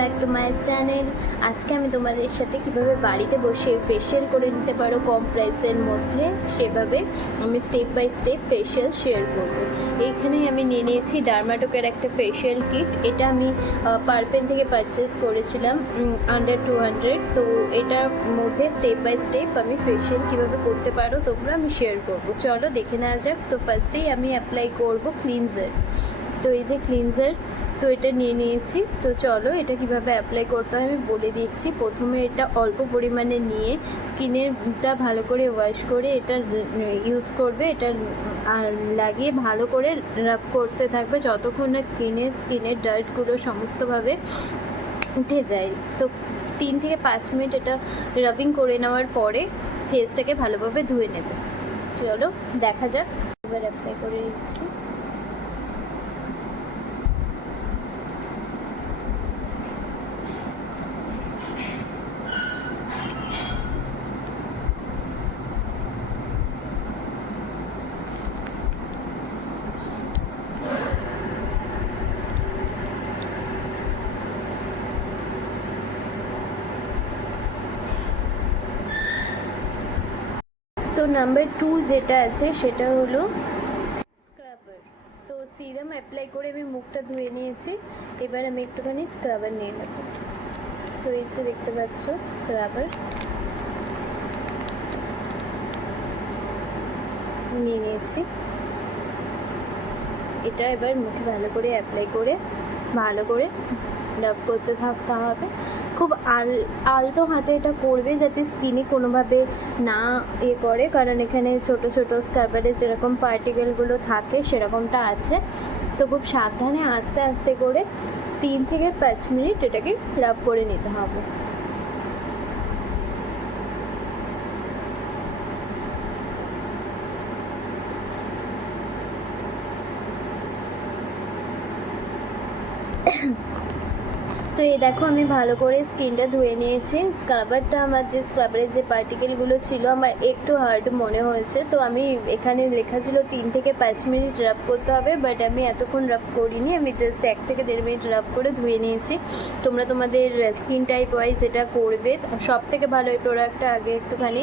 Back to my channel. আজকে আমি তোমাদের সাথে কিভাবে বাড়িতে বসে ফেশিয়াল করে নিতে পারো কম প্রাইসের মধ্যে, সেভাবে আমি step by step facial share করব। এইখানে আমি নিয়ে নিয়েছি ডার্মাটোকের একটা ফেশিয়াল কিট। এটা আমি পার্পেল থেকে পারচেস করেছিলাম আন্ডার 200। তো এটার মধ্যে স্টেপ বাই স্টেপ আমি ফেশিয়াল কীভাবে করতে পারো তোমরা আমি শেয়ার করব। চলো দেখে নেওয়া যাক। তো ফার্স্টেই আমি অ্যাপ্লাই করব ক্লিনজার। তো এই যে ক্লিনজার, তো এটা নিয়ে নিয়েছি। তো চলো এটা কিভাবে অ্যাপ্লাই করতে হয় আমি বলে দিচ্ছি। প্রথমে এটা অল্প পরিমাণে নিয়ে স্কিনেরটা ভালো করে ওয়াশ করে এটা ইউজ করবে। এটা লাগিয়ে ভালো করে রাব করতে থাকবে যতক্ষণ না স্কিনের ডার্টগুলো সমস্তভাবে উঠে যায়। তো 3 থেকে 5 মিনিট এটা রাবিং করে নেওয়ার পরে ফেসটাকে ভালোভাবে ধুয়ে নেবে। চলো দেখা যাক। এবার অ্যাপ্লাই করে নিচ্ছি। তো নাম্বার 2 যেটা আছে সেটা হলো স্ক্রাবার। তো সিরাম অ্যাপ্লাই করে আমি মুখটা ধুয়ে নিয়েছি। এবার আমি একটুখানি স্ক্রাবার নিয়ে নেব। তো এই যে দেখতে পাচ্ছ স্ক্রাবার নিয়ে নিয়েছি। এটা এবার মুখে ভালো করে অ্যাপ্লাই করে ভালো করে রাব করতে থাকতে হবে। খুব আলতো হাতে এটা করবে যাতে স্কিনে কোনোভাবে না করে, কারণ এখানে ছোট ছোট স্ক্রাবারের যেরকম পার্টিকেলগুলো থাকে সেরকমটা আছে। তো খুব সাবধানে আস্তে আস্তে করে 3 থেকে 5 মিনিট এটাকে রাব করে নিতে হবে। তো এই দেখো আমি ভালো করে স্কিনটা ধুয়ে নিয়েছি। স্ক্রাবারটা আমার স্ক্রাবারের যে পার্টিকেলগুলো ছিল আমার একটু হার্ড মনে হয়েছে। তো আমি এখানে লেখা ছিল 3 থেকে 5 মিনিট রাব করতে হবে, বাট আমি এতক্ষণ রাব করিনি। আমি জাস্ট 1 থেকে 1.5 মিনিট রাব করে ধুয়ে নিয়েছি। তোমরা তোমাদের স্কিন টাইপ ওয়াইজ এটা করবে। সব থেকে ভালো এই প্রোডাক্টটা আগে একটুখানি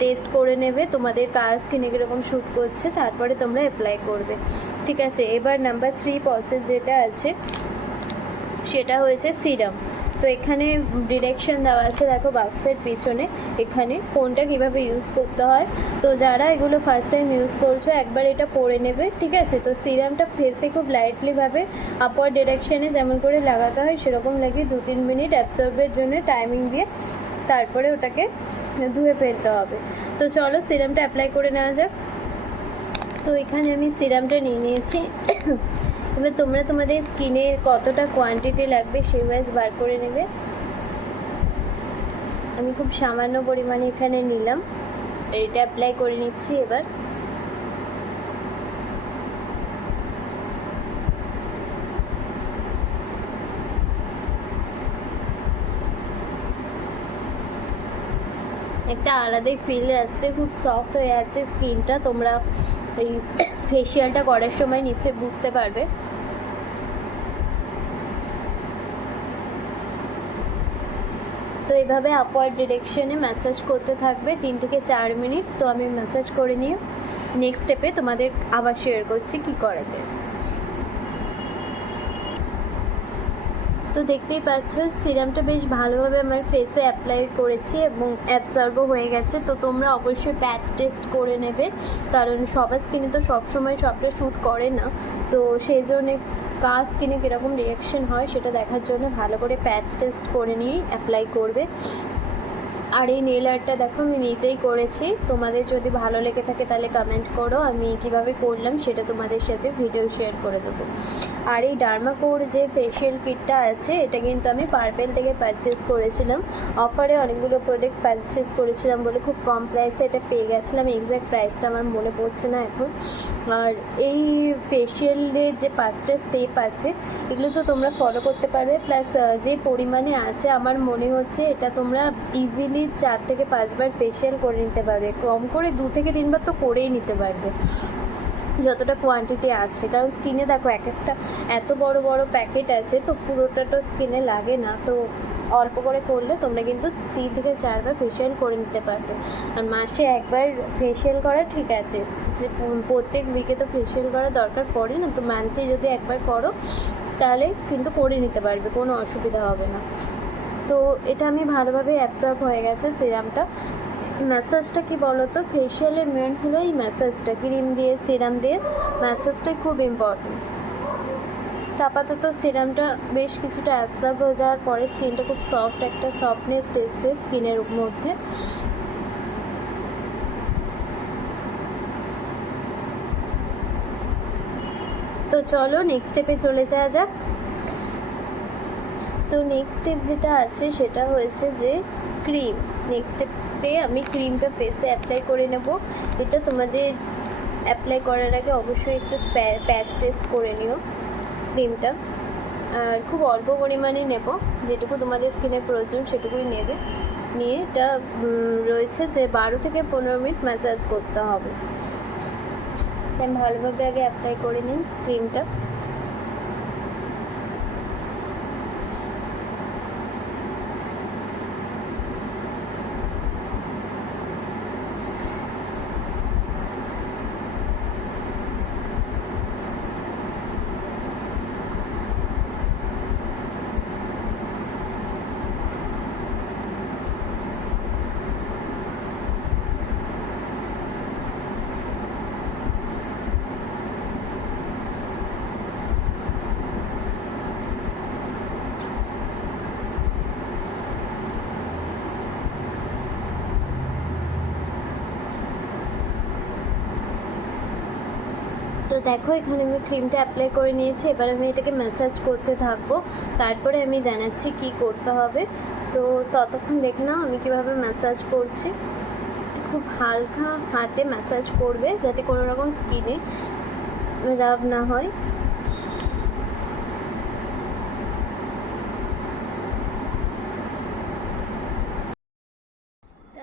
টেস্ট করে নেবে তোমাদের কার স্কিনে কীরকম শ্যুট করছে, তারপরে তোমরা অ্যাপ্লাই করবে। ঠিক আছে, এবার নাম্বার 3 প্রসেস যেটা আছে সেটা হয়েছে সিরাম। তো এখানে ডিরেকশন দেওয়া আছে দেখো বাক্সের পিছনে, এখানে কোনটা কিভাবে ইউজ করতে হয়। তো যারা এগুলো ফার্স্ট টাইম ইউজ করছো একবার এটা পরে নেবে, ঠিক আছে। তো সিরামটা ফেসে খুব লাইটলিভাবে আপওয়ার্ড ডিরেকশনে যেমন করে লাগাতে হয় সেরকম লাগিয়ে 2-3 মিনিট অ্যাবসর্বের জন্য টাইমিং দিয়ে তারপরে ওটাকে ধুয়ে ফেলতে হবে। তো চলো সিরামটা অ্যাপ্লাই করে নেওয়া যাক। তো এখানে আমি সিরামটা নিয়ে নিয়েছি। এবার তোমরা তোমাদের স্কিনে কতটা কোয়ান্টিটি লাগবে সেই ওয়াইজ বার করে নেবে। আমি খুব সামান্য পরিমাণে এখানে নিলাম, এটা অ্যাপ্লাই করে নিচ্ছি। এবার একটা আলাদাই ফিল আসছে, খুব সফট হয়ে আছে স্কিনটা। তোমরা এই ফেশিয়ালটা করার সময় নিশ্চয়ই বুঝতে পারবে। তো এইভাবে আপওয়ার্ড ডিরেকশনে ম্যাসাজ করতে থাকবে 3 থেকে 4 মিনিট। তো আমি ম্যাসাজ করে নিয়ে নেক্সট স্টেপে তোমাদের আবার শেয়ার করছি কি করা যায়। তো দেখতেই পাচ্ছ সিরামটা বেশ ভালোভাবে আমার ফেসে অ্যাপ্লাই করেছি এবং অ্যাবসর্বও হয়ে গেছে। তো তোমরা অবশ্যই প্যাচ টেস্ট করে নেবে, কারণ সবার স্কিনে তো সবসময় সবটা শ্যুট করে না। তো সেই জন্যে কার স্কিনে কীরকম রিয়াকশন হয় সেটা দেখার জন্য ভালো করে প্যাচ টেস্ট করে নিয়েই অ্যাপ্লাই করবে। আর এই নেল আর্টটা দেখো আমি নিজেই করেছি। তোমাদের যদি ভালো লেগে থাকে তাহলে কমেন্ট করো, আমি কিভাবে করলাম সেটা তোমাদের সাথে ভিডিও শেয়ার করে দেবো। আর এই ডার্মাকোর যে ফেশিয়াল কিটটা আছে এটা কিন্তু আমি পার্পেল থেকে পারচেস করেছিলাম। অফারে অনেকগুলো প্রোডাক্ট পারচেস করেছিলাম বলে খুব কম প্রাইসে এটা পেয়ে গেছিলাম। এক্স্যাক্ট প্রাইসটা আমার মনে পড়ছে না এখন। আর এই ফেশিয়ালের যে 5টা স্টেপ আছে এগুলো তো তোমরা ফলো করতে পারবে। প্লাস যে পরিমাণে আছে আমার মনে হচ্ছে এটা তোমরা ইজিলি 4 থেকে 5 বার ফেশিয়াল করে নিতে পারবে। কম করে 2 থেকে 3 বার তো করেই নিতে পারবে। যতটা কোয়ান্টিটি আছে, কারণ স্কিনে দেখো এক একটা এত বড় বড় প্যাকেট আছে, তো পুরোটা তো স্কিনে লাগে না, তো অল্প করে করলে তোমরা কিন্তু 3 থেকে 4 বার ফেশিয়াল করে নিতে পারবে। আর মাসে একবার ফেশিয়াল করা ঠিক আছে, যে প্রত্যেক উইকে তো ফেশিয়াল করার দরকার পড়ে না, তো মান্থলি যদি একবার করো তাহলে কিন্তু করে নিতে পারবে, কোনো অসুবিধা হবে না। তো এটা আমি ভালোভাবে অ্যাবসর্ব হয়ে গেছে সিরামটা। ম্যাসাজটা কি বলো তো, ফেশিয়ালের মেন হলো এই ম্যাসাজটা, ক্রিম দিয়ে সিরাম দিয়ে ম্যাসাজটাই খুব ইম্পর্টেন্ট। আপাতত সিরামটা বেশ কিছুটা অ্যাবসর্ব হয়ে যাওয়ার পরে স্কিনটা খুব সফট, একটা সফটনেস এসছে স্কিনের মধ্যে। তো চলো নেক্সট স্টেপে চলে যাওয়া যাক। তো নেক্সট স্টেপ যেটা আছে সেটা হয়েছে যে ক্রিম। নেক্সট স্টেপে আমি ক্রিমটা ফেসে অ্যাপ্লাই করে নেব। এটা তোমাদের অ্যাপ্লাই করার আগে অবশ্যই একটু প্যাচ টেস্ট করে নিও ক্রিমটা। আর খুব অল্প পরিমাণে নেব, যেটুকু তোমাদের স্কিনের প্রয়োজন সেটুকুই নেবে। নিয়ে এটা রয়েছে যে 12 থেকে 15 মিনিট ম্যাসাজ করতে হবে। আমি ভালোভাবে আগে অ্যাপ্লাই করে নিই ক্রিমটা। তো দেখো এখানে আমি ক্রিমটা অ্যাপ্লাই করে নিয়েছি, এবার আমি এটাকে ম্যাসাজ করতে থাকবো, তারপরে আমি জানাচ্ছি কি করতে হবে। তো ততক্ষণ দেখে নাও আমি কীভাবে ম্যাসাজ করছি। খুব হালকা হাতে ম্যাসাজ করবে যাতে কোনো রকম স্কিনে রাব না হয়।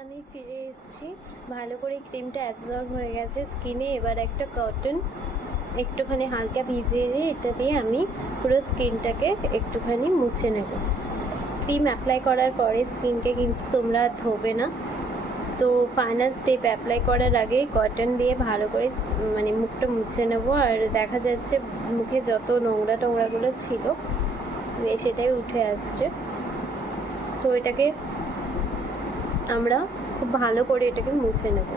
আমি ফিরে এসেছি, ভালো করে ক্রিমটা অ্যাবজর্ব হয়ে গেছে স্কিনে। এবার একটা কটন একটুখানি হালকা ভিজিয়ে নিয়ে এটা দিয়ে আমি পুরো স্কিনটাকে একটুখানি মুছে নেব। ক্রিম অ্যাপ্লাই করার পরে স্কিনকে কিন্তু তোমরা ধোবে না। তো ফাইনাল স্টেপ অ্যাপ্লাই করার আগে কটন দিয়ে ভালো করে মানে মুখটা মুছে নেব। আর দেখা যাচ্ছে মুখে যত নোংরা টোংরাগুলো ছিল সেটাই উঠে আসছে। তো এটাকে আমরা খুব ভালো করে এটাকে মুছে নেব।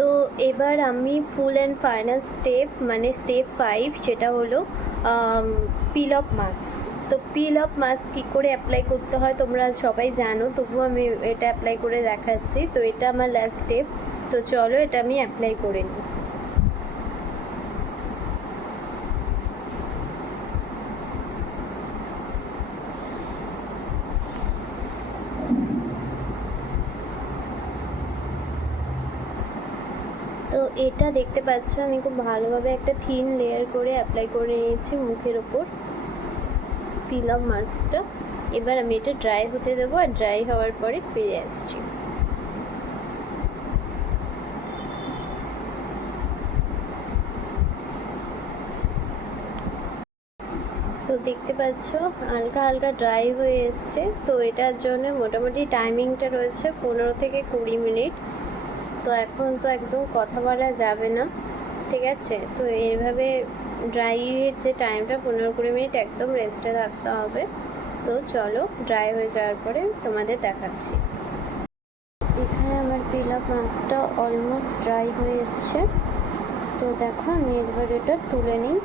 তো এবার আমি ফুল অ্যান্ড ফাইনাল স্টেপ মানে স্টেপ 5, সেটা হলো পিল অফ মাস্ক। তো পিল অফ মাস্ক কী করে অ্যাপ্লাই করতে হয় তোমরা সবাই জানো, তবুও আমি এটা অ্যাপ্লাই করে দেখাচ্ছি। তো এটা আমার লাস্ট স্টেপ, তো চলো এটা আমি অ্যাপ্লাই করে নিই। তো এটা দেখতে পাচ্ছ আমি খুব ভালোভাবে একটা থিন লেয়ার করে অ্যাপ্লাই করে নিয়েছি মুখের ওপর পিল অফ মাস্কটা। এবার আমি এটা ড্রাই হতে দেবো, আর ড্রাই হওয়ার পরে ফিরে আসছি। তো দেখতে পাচ্ছ হালকা হালকা ড্রাই হয়ে এসছে। তো এটার জন্য মোটামুটি টাইমিংটা রয়েছে 15 থেকে 20 মিনিট। তো এখন তো একদম কথা বলা যাবে না, ঠিক আছে? তো এইভাবে ড্রাইয়ের যে টাইমটা 15-20 মিনিট একদম রেস্টে থাকতে হবে। তো চলো ড্রাই হয়ে যাওয়ার পরে তোমাদের দেখাচ্ছি। এখানে আমার পিল অফ মাস্কটা অলমোস্ট ড্রাই হয়ে এসছে। তো দেখো আমি একবার এটা তুলে নিই।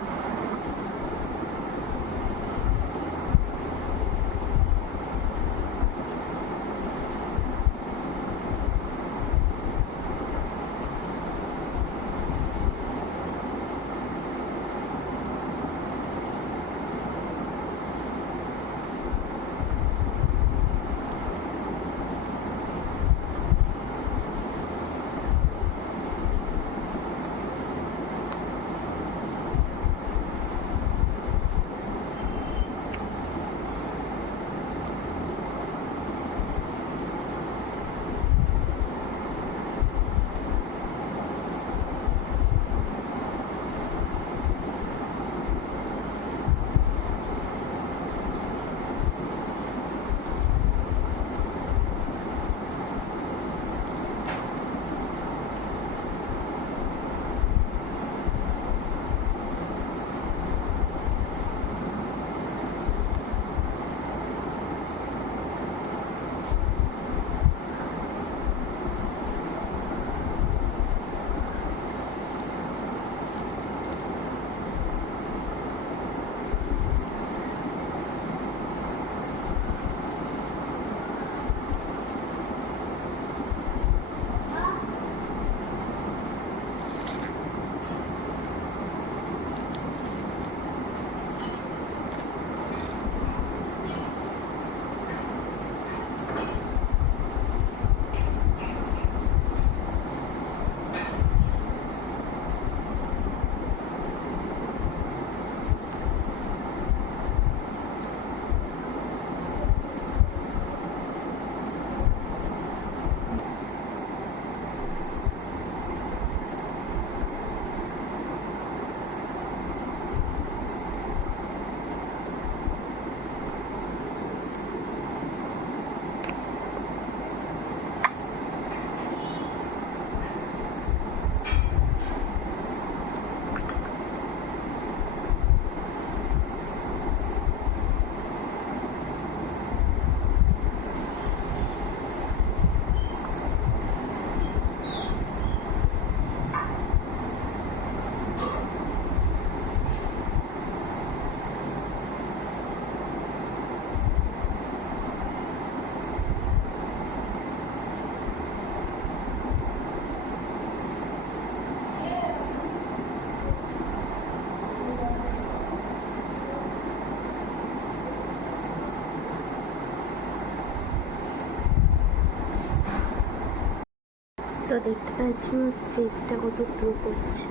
তো দেখতে পাচ্ছি আমার ফেসটা কত গ্লো করছে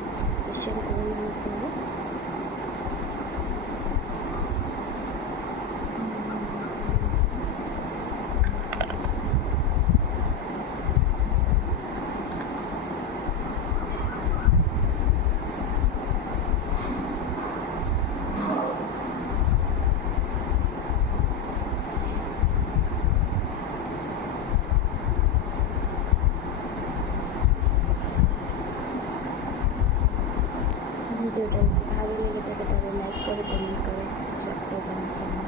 ফেশিয়াল করে নেওয়ার পরে। ভিডিওটা যদি ভালো লেগে থাকে তবে লাইক করে কমেন্ট করে সাবস্ক্রাইব করে আমার চ্যানেল।